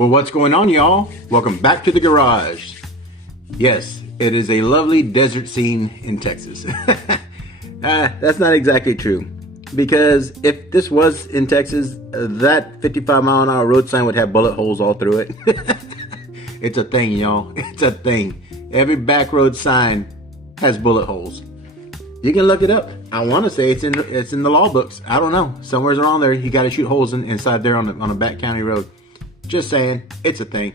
Well, what's going on, y'all? Welcome back to the garage. Yes, it is a lovely desert scene in Texas. That's not exactly true, because if this was in Texas, that 55-mile-an-hour road sign would have bullet holes all through it. It's a thing, y'all. It's a thing. Every back road sign has bullet holes. You can look it up. I want to say it's in the law books. I don't know. Somewhere's around there, you got to shoot holes inside there on a back county road. Just saying, it's a thing.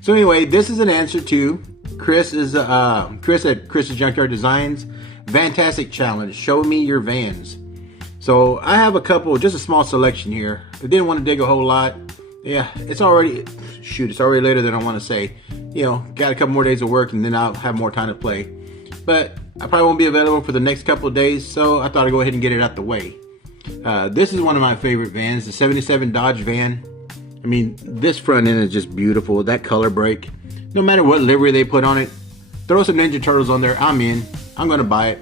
So anyway, this is an answer to Chris at Chris's Junkyard Designs Vantastic Challenge. Show me your vans. So I have a couple, just a small selection here. I didn't want to dig a whole lot. Yeah, it's already later than I want to say. You know, got a couple more days of work and then I'll have more time to play. But I probably won't be available for the next couple of days, so I thought I'd go ahead and get it out the way. This is one of my favorite vans, the 77 Dodge van. I mean, this front end is just beautiful. That color break, no matter what livery they put on it, throw some Ninja Turtles on there, I'm in. I'm gonna buy it.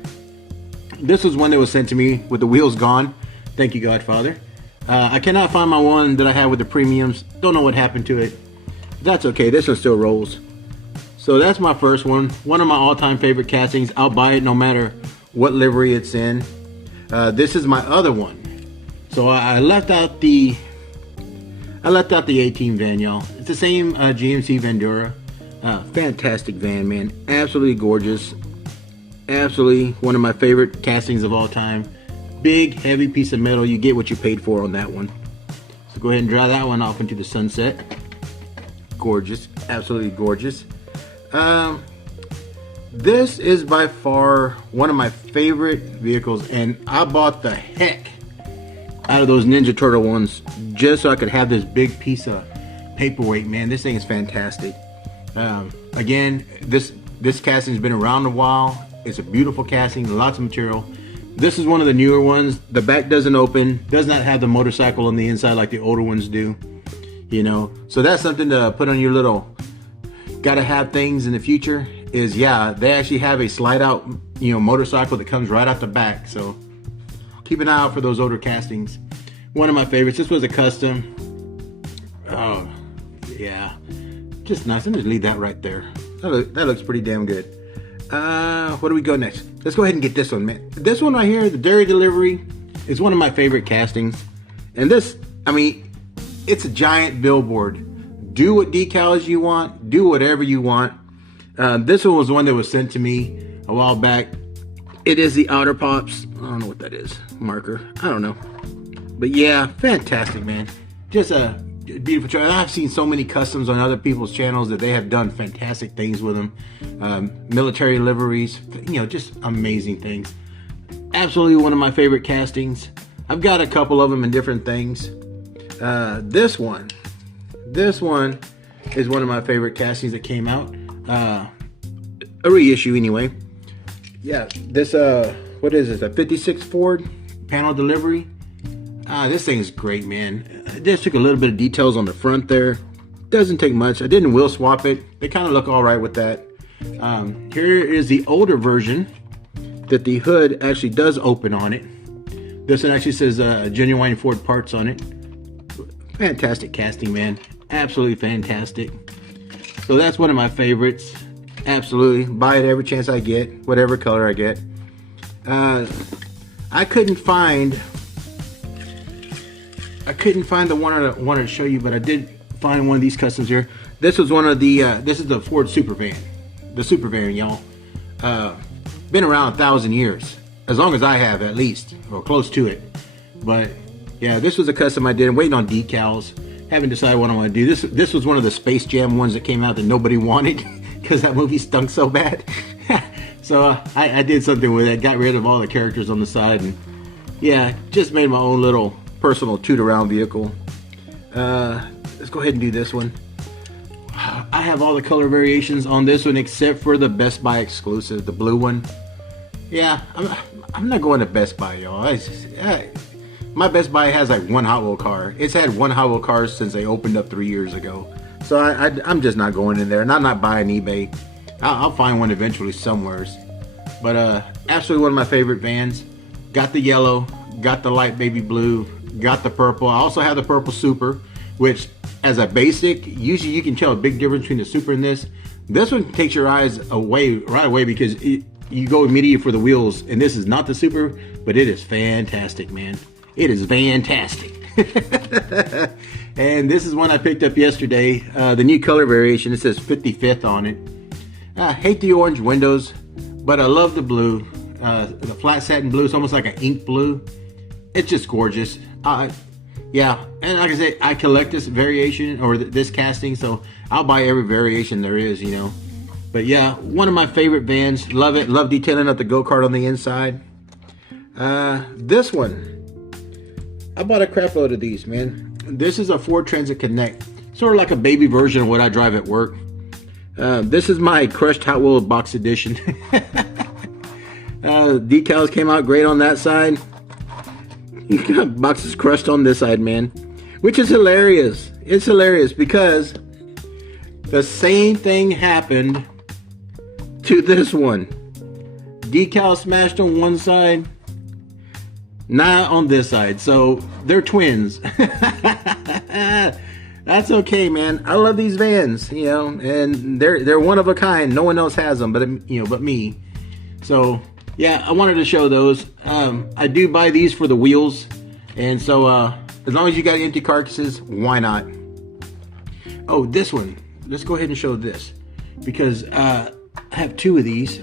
This was one that was sent to me with the wheels gone. Thank you, Godfather. I cannot find my one that I had with the premiums. Don't know what happened to it. That's okay, this one still rolls. So that's my first one. One of my all-time favorite castings. I'll buy it no matter what livery it's in. This is my other one. So I left out the A-Team van, y'all. It's the same GMC Vandura. Fantastic van, man. Absolutely gorgeous. Absolutely one of my favorite castings of all time. Big, heavy piece of metal. You get what you paid for on that one. So go ahead and dry that one off into the sunset. Gorgeous. Absolutely gorgeous. This is by far one of my favorite vehicles, and I bought the heck out of those Ninja Turtle ones just so I could have this big piece of paperweight. Man, this thing is fantastic. Again, this casting's been around a while. It's a beautiful casting, lots of material. This is one of the newer ones. The back doesn't open, does not have the motorcycle on the inside like the older ones do, you know. So that's something to put on your little gotta have things in the future. Is, yeah, they actually have a slide out, you know, motorcycle that comes right out the back. So keep an eye out for those older castings. One of my favorites. This was a custom. Oh yeah, just nice. Let me just leave that right there. That looks pretty damn good. Where do we go next? Let's go ahead and get this one, man. This one right here, the Dairy Delivery, is one of my favorite castings. And this, I mean, it's a giant billboard. Do what decals you want. Do whatever you want. This one was one that was sent to me a while back. It is the Outer Pops. I don't know what that is. Marker. I don't know. But yeah, fantastic, man. Just a beautiful truck. I've seen so many customs on other people's channels that they have done fantastic things with them. Military liveries, you know, just amazing things. Absolutely one of my favorite castings. I've got a couple of them in different things. This one is one of my favorite castings that came out. A reissue anyway. Yeah, this what is this, a 56 Ford panel delivery. This thing is great, man. I just took a little bit of details on the front there. Doesn't take much. I didn't wheel swap it. They kind of look all right with that. Here is the older version that the hood actually does open on it. This one actually says genuine Ford parts on it. Fantastic casting, man. Absolutely fantastic. So that's one of my favorites. Absolutely. Buy it every chance I get, whatever color I get. I couldn't find the one I wanted to show you, but I did find one of these customs here. This was one of the this is the Ford Super Van. The Super Van, y'all. Been around 1,000 years. As long as I have, at least, or close to it. But yeah, this was a custom I did. I'm waiting on decals. Haven't decided what I want to do. This was one of the Space Jam ones that came out that nobody wanted because that movie stunk so bad. So I did something with it. Got rid of all the characters on the side, and yeah, just made my own little personal toot-around vehicle. Let's go ahead and do this one. I have all the color variations on this one except for the Best Buy exclusive, the blue one. Yeah, I'm not going to Best Buy, y'all. My Best Buy has like one Hot Wheel car. It's had one Hot Wheel car since they opened up 3 years ago. So I'm just not going in there, and I'm not buying eBay. I'll find one eventually somewheres. But absolutely one of my favorite vans. Got the yellow, got the light baby blue, got the purple. I also have the purple Super, which as a basic, usually you can tell a big difference between the Super and this. This one takes your eyes away right away because you go immediately for the wheels. And this is not the Super, but it is fantastic, man. It is fantastic. And this is one I picked up yesterday. The new color variation. It says 55th on it. I hate the orange windows, but I love the blue. The flat satin blue. It's almost like an ink blue. It's just gorgeous. Yeah, and like I say, I collect this variation or this casting, so I'll buy every variation there is, you know. But yeah, one of my favorite vans. Love it. Love detailing up the go-kart on the inside. This one, I bought a crap load of these, man. This is a Ford Transit Connect, sort of like a baby version of what I drive at work. This is my crushed Hot Wheels box edition. Decals came out great on that side. You got boxes crushed on this side, man, which is hilarious. It's hilarious because the same thing happened to this one. Decal smashed on one side, not on this side. So they're twins. That's okay, man. I love these vans, you know, and they're one of a kind. No one else has them, but but me. So yeah, I wanted to show those. I do buy these for the wheels, and so as long as you got empty carcasses, why not? Oh, this one. Let's go ahead and show this because I have two of these.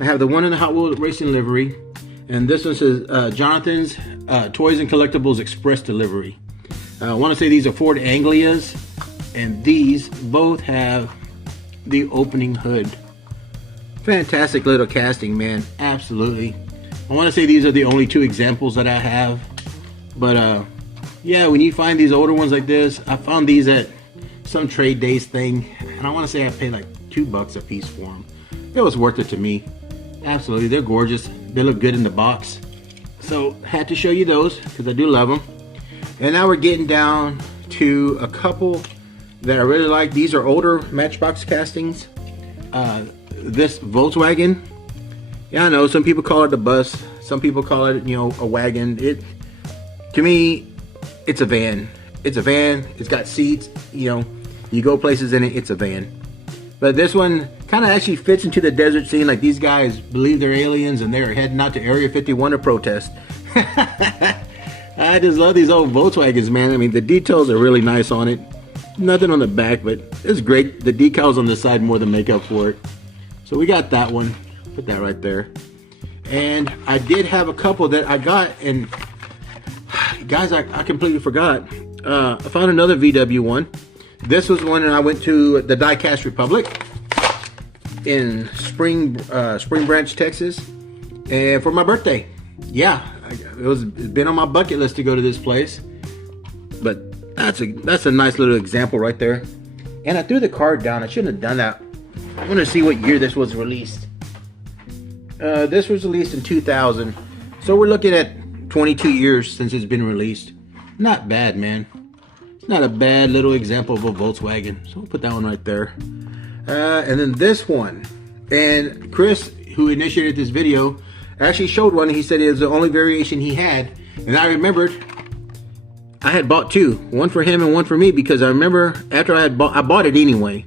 I have the one in the Hot Wheels Racing livery, and this one says Jonathan's Toys and Collectibles Express Delivery. I want to say these are Ford Anglias, and these both have the opening hood. Fantastic little casting, man. Absolutely. I want to say these are the only two examples that I have. But yeah, when you find these older ones like this, I found these at some trade days thing, and I want to say I paid like $2 a piece for them. It was worth it to me. Absolutely. They're gorgeous. They look good in the box. So had to show you those because I do love them. And now we're getting down to a couple that I really like. These are older Matchbox castings. This Volkswagen, yeah, I know some people call it a bus, some people call it, you know, a wagon. To me, it's a van. It's a van. It's got seats. You know, you go places in it. It's a van. But this one kind of actually fits into the desert scene. Like these guys believe they're aliens and they're heading out to Area 51 to protest. I just love these old Volkswagens, man. I mean, the details are really nice on it. Nothing on the back, but it's great. The decals on the side more than make up for it. So we got that one. Put that right there. And I did have a couple that I got, and guys, I completely forgot. I found another VW one. This was one, and I went to the Die-Cast Republic in Spring Branch, Texas, and for my birthday. Yeah, it's been on my bucket list to go to this place. But that's a nice little example right there. And I threw the card down. I shouldn't have done that. I want to see what year this was released. This was released in 2000. So we're looking at 22 years since it's been released. Not bad, man. It's not a bad little example of a Volkswagen. So we'll put that one right there. And then this one. And Chris, who initiated this video, actually showed one. He said it was the only variation he had. And I remembered I had bought two. One for him and one for me, because I remember after I bought it anyway.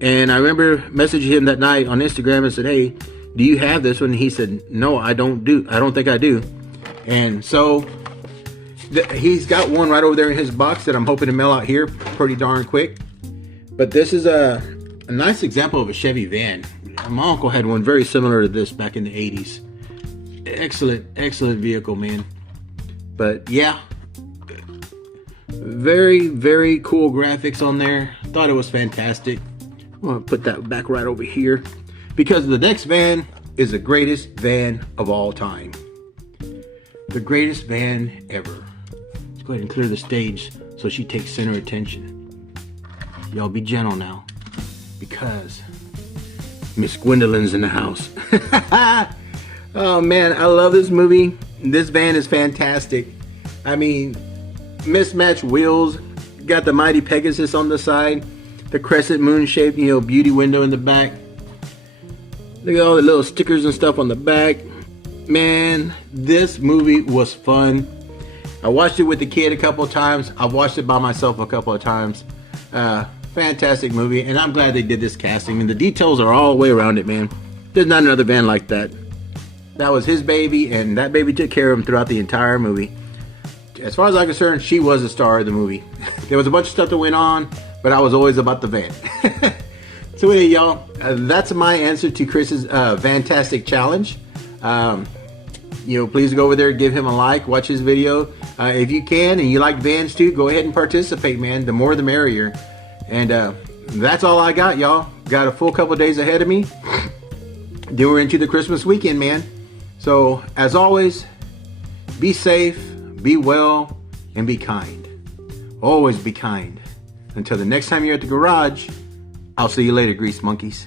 And I remember messaging him that night on Instagram and said, hey, do you have this one? And he said, no, I don't think I do. And so he's got one right over there in his box that I'm hoping to mail out here pretty darn quick. But this is a nice example of a Chevy van. My uncle had one very similar to this back in the 80s. Excellent vehicle, man. But yeah, very, very cool graphics on there. Thought it was fantastic. I'm gonna put that back right over here because the next van is the greatest van of all time. The greatest van ever. Let's go ahead and clear the stage so she takes center attention. Y'all be gentle now because Miss Gwendolyn's in the house. Oh man, I love this movie. This van is fantastic. I mean, mismatched wheels, got the mighty Pegasus on the side, the crescent moon shaped, beauty window in the back. Look at all the little stickers and stuff on the back. Man, this movie was fun. I watched it with the kid a couple of times. I've watched it by myself a couple of times. Fantastic movie, and I'm glad they did this casting. And the details are all the way around it, man. There's not another Van like that. That was his baby, and that baby took care of him throughout the entire movie. As far as I'm concerned, she was the star of the movie. There was a bunch of stuff that went on, but I was always about the Van. So anyway, y'all, that's my answer to Chris's Vantastic challenge. Please go over there, give him a like, watch his video. If you can, and you like Vans too, go ahead and participate, man. The more the merrier. And that's all I got, y'all. Got a full couple days ahead of me. Then we're into the Christmas weekend, man. So, as always, be safe, be well, and be kind. Always be kind. Until the next time you're at the garage, I'll see you later, grease monkeys.